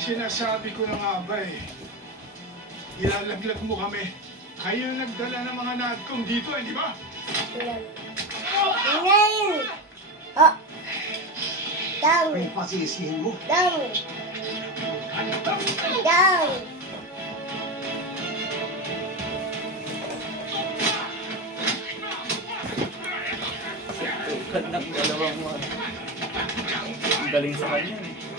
Sinasabi ko na nga ba eh. Ilalaglag mo kami. Kayo nagdala ng mga nadkong dito, di ba? Ngayon! Oh! Down! Ay, pasisihin mo. Down! Down! Tukad ng dalawang galing sa kanya eh.